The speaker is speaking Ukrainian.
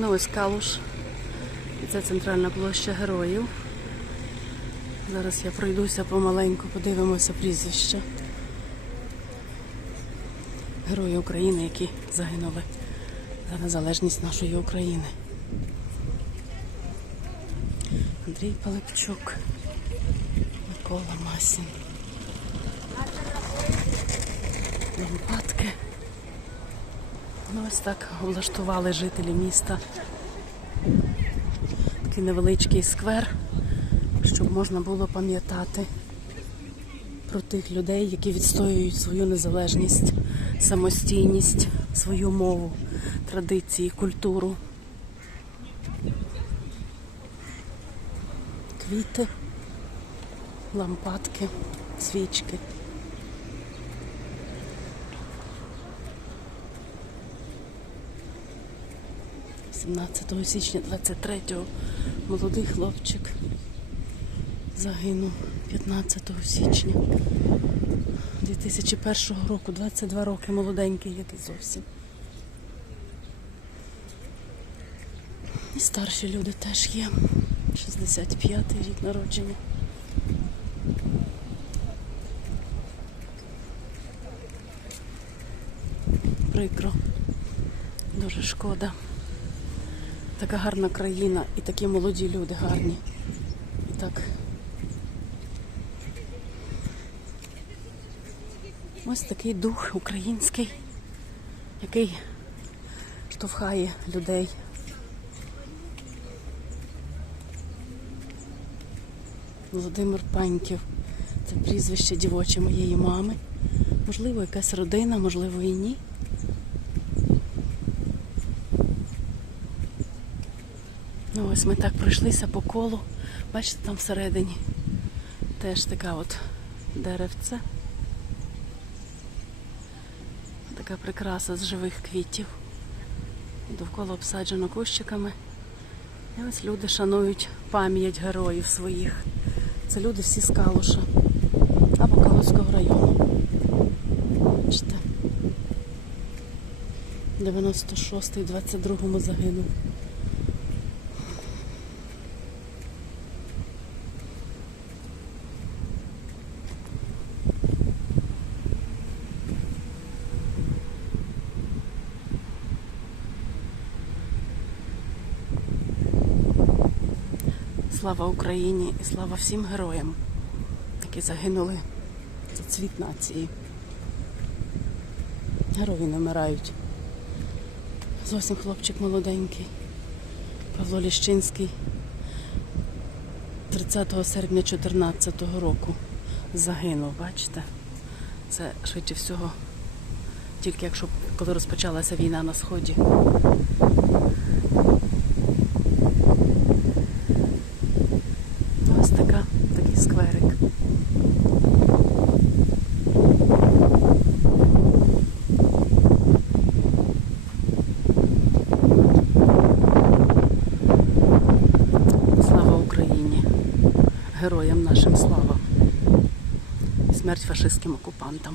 Ну ось Калуш. І це центральна площа героїв. Зараз я пройдуся помаленьку, подивимося прізвища. Герої України, які загинули за незалежність нашої України. Андрій Пилипчук, Микола Масін. Лампадки. Ну, ось так облаштували жителі міста. Такий невеличкий сквер, щоб можна було пам'ятати про тих людей, які відстоюють свою незалежність, самостійність, свою мову, традиції, культуру. Квіти, лампадки, свічки. – 17 січня 23-го молодий хлопчик загинув 15 січня 2001 року, 22 роки молоденький, як зовсім. І старші люди теж є. 65-й рік народження. Прикро. Дуже шкода. Така гарна країна і такі молоді люди гарні. І так. Ось такий дух український, який штовхає людей. Володимир Паньків. Це прізвище дівоче моєї мами. Можливо, якась родина, можливо, і ні. Ну ось ми так пройшлися по колу. Бачите, там всередині теж така от деревце. Така прикраса з живих квітів. Довкола обсаджено кущиками. І ось люди шанують пам'ять героїв своїх. Це люди всі з Калуша або Калуського району. Бачите. 96-й, 22-му загинув. Слава Україні і слава всім героям, які загинули за цвіт нації. Герої не вмирають. Зовсім хлопчик молоденький. Павло Ліщинський 30 серпня 2014 року загинув, бачите? Це швидше всього, тільки якщо коли розпочалася війна на сході. Такий скверик. Слава Україні! Героям нашим слава! І смерть фашистським окупантам.